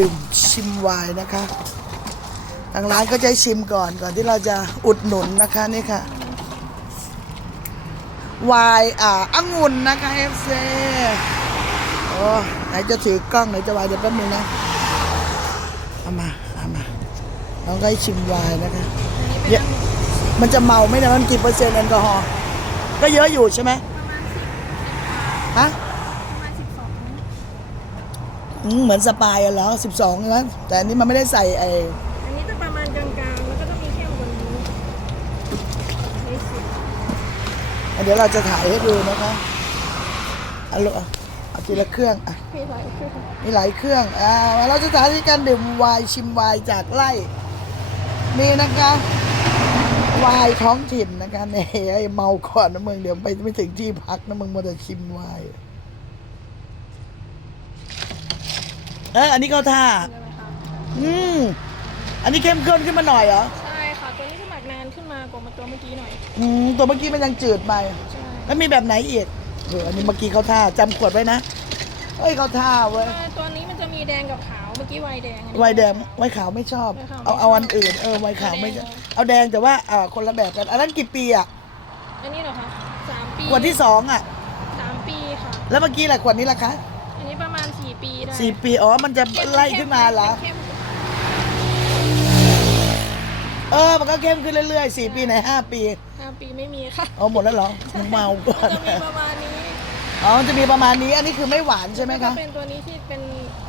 ดื่มชิมไวน์นะคะทางร้านก็จะให้ชิมก่อนก่อนที่เราจะอุดหนุนนะคะนี่ค่ะไวน์อ่าองุ่นนะคะเอฟซีโอ้ไหนจะถือกล้องไหนจะไวน์เดี๋ยวแป๊บนึงนะเอามาเอามาน้องก็ให้ชิมไวน์นะคะเยอะมันจะเมาไหมเนี่ยมันกี่เปอร์เซ็นต์แอลกอฮอล์ก็เยอะอยู่ใช่ไหมฮะ ประมาณสิบสอง อืมเหมือนสปายอะเหรอสิบสองนะแต่อันนี้มันไม่ได้ใส่ไอ้อันนี้จะประมาณกลางๆ แล้วก็จะมีเข้มกว่านี้นี่สิบเดี๋ยวเราจะถ่ายให้ดูนะคะเอาลูกเอาเอาทีละเครื่องอะ มีหลายเครื่องมีหลายเครื่อง อ่า เราจะสาธิตการดื่มไวน์ชิมไวน์จากไร่นี่นะคะไวน์ท้องถิ่นนะคะเนี่ยไอ้เมาก่อนนะมึงเดี๋ยวไปไม่ถึงที่พักนะมึงมัวแต่ชิมไวน์ เอออันนี้ก็ท่า ใช่ไหมคะอืม อันนี้เข้มข้นขึ้นมาหน่อยเหรอ ใช่ค่ะ ตัวนี้จะหมักนานขึ้นมากว่ามาตัวเมื่อกี้หน่อย อืม ตัวเมื่อกี้มันยังจืดไป ใช่ แล้วมีแบบไหนอีกเอออันนี้เมื่อกี้เขาท่าจำขวดไว้นะเฮ้ยเขาท่าเว้ยอ่าตัวนี้มันจะมีแดงกับขาว เมื่อกี้ไวน์แดงอันนี้ ไวน์แดงไวน์ขาวไม่ชอบ ไวน์ขาวเอาเอาอันอื่น เออไวน์ขาวไม่ชอบเอาแดงแต่ว่าอ่าคนละแบบกัน อันนั้นกี่ปีอะ อันนี้เหรอคะสามปีขวดที่สองอะ สามปีค่ะ แล้วเมื่อกี้แหละขวดนี้ล่ะคะอันนี้ ประมาณสี่ปีได้สี่ปีอ๋อมันจะไล่ขึ้นมาเหรอเข้มเออมันก็เข้มขึ้นเรื่อยๆสี่ปีไหนห้าปีห้าปีไม่มีค่ะเอาหมดแล้วเหรอมึงเมาก่อนจะมีประมาณนี้อ๋อมันจะมีประมาณนี้อันนี้คือไม่หวานใช่ไหมก็คะเป็นตัวนี้ที่เป็น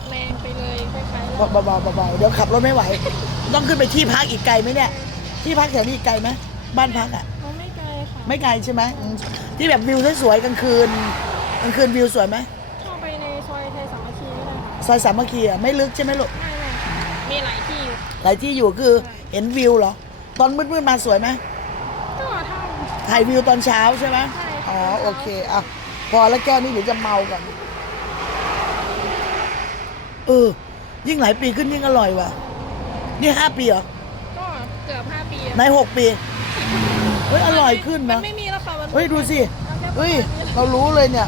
แรงไปเลยคล้ายๆเราเบาๆเบาๆเดี๋ยวขับรถไม่ไหว ต้องขึ้นไปที่พักอีกไกลไหมเนี่ย ที่พักแถวนี้อีกไกลไหมบ้านพักอะอ๋อไม่ไกลค่ะไม่ไกลใช่ไหมอืมที่แบบวิวสวยๆกลางคืนกลางคืนวิวสวยไหม อยสามัคคีอะไม่ลึกใช่ไหมลูกไม่ไม่ค่ะมีหลายที่อยู่หลายที่อยู่คือเห็นวิวเหรอ ตอนมืดๆมาสวยไหมก็เท่า ถ่ายวิวตอนเช้าใช่ไหมใช่ค่ะ อ๋อตอนเช้าโอเคอะพอแล้วแก้วนี้เดี๋ยวจะเมากันเออ ยิ่งหลายปีขึ้นยิ่งอร่อยว่ะ นี่ห้าปีเหรอก็เกือบห้าปีอะในหกปีเฮ้ยอร่อยขึ้นมันะนไม่มีแล้วค่ะมันเฮ้ยดูสิเอาแค่ประมาณเฮ้ยนี้เรารู้เลยเนี่ย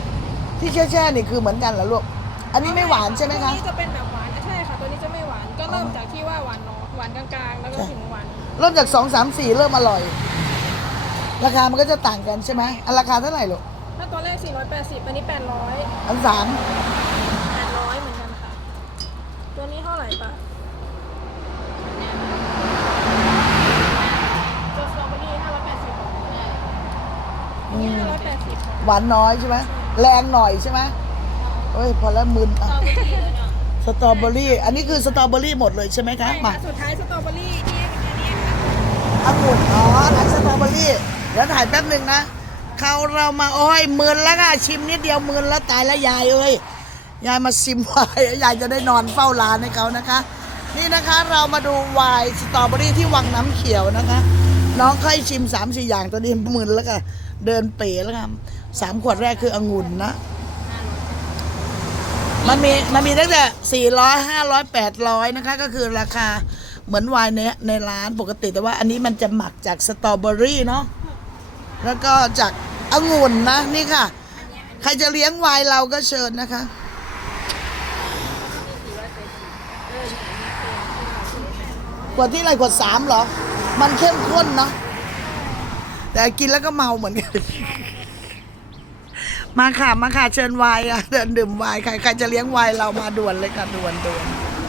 ที่แช่ๆนี่คือเหมือนกันเหรอลูก อันนี้ไม่หวานใช่ไหมคะตัวนี้จะเป็นแบบหวานใช่ค่ะ ตัวนี้จะไม่หวาน ก็เริ่มจากที่ว่าหวานน้อยหวานกลางๆ แล้วก็ถึงหวานเริ่มจากสองสามสี่เริ่มอร่อย ราคามันก็จะต่างกันใช่ไหมอันราคาเท่าไหร่ลูกถ้าตัวแรก 480 อันนี้ 800 อันสาม800 เหมือนกันค่ะ ตัวนี้เท่าไหร่ปะตัวสตรอเบอรี่580อันนี้580ค่ะหวานน้อยใช่ไหมแรงหน่อยใช่ไหม เฮ้ย พอแล้วมึนอะสตรอเบอรี่ อันนี้คือสตรอเบอรี่หมดเลยใช่ไหมคะใช่มาค่ะสุดท้ายสตรอเบอรี่ที่อันนี้ค่ะองุ่นอ๋อถ่ายสตรอเบอรี่เดี๋ยวถ่ายแป๊บหนึ่งนะเขาเรามาโอ้ยมึนแล้วค่ะชิมนิดเดียวมึนแล้วตายแล้วยายเอ้ยยายมาชิมไวน์ยายจะได้นอนเฝ้าร้านให้เขานะคะ นี่นะคะเรามาดูไวน์สตรอเบอรี่ที่วังน้ำเขียวนะคะ น้องเคยชิม3ามสี่อย่างตอนนี้มึนแล้วค่ะเดินเป๋แล้วค่ะสามขวดแรกคือองุ่นนะ มันมีมันมีตั้งแต่400 500 800นะคะ ก็คือราคาเหมือนไวน์ในในร้านปกติแต่ว่าอันนี้มันจะหมักจากสตรอเบอรี่เนาะแล้วก็จากองุ่นนะนี่ค่ะ ใครจะเลี้ยงไวน์เราก็เชิญนะคะขวดที่อะไรขวดสามเหรอ มันเข้มข้นเนาะแต่กินแล้วก็เมาเหมือนกัน มาค่ะ มาค่ะ เชิญไวายอะเดินดื่มไวายใครใครจะเลี้ยงไวายเรามาด่วนเลยค่ะด่วนด่วน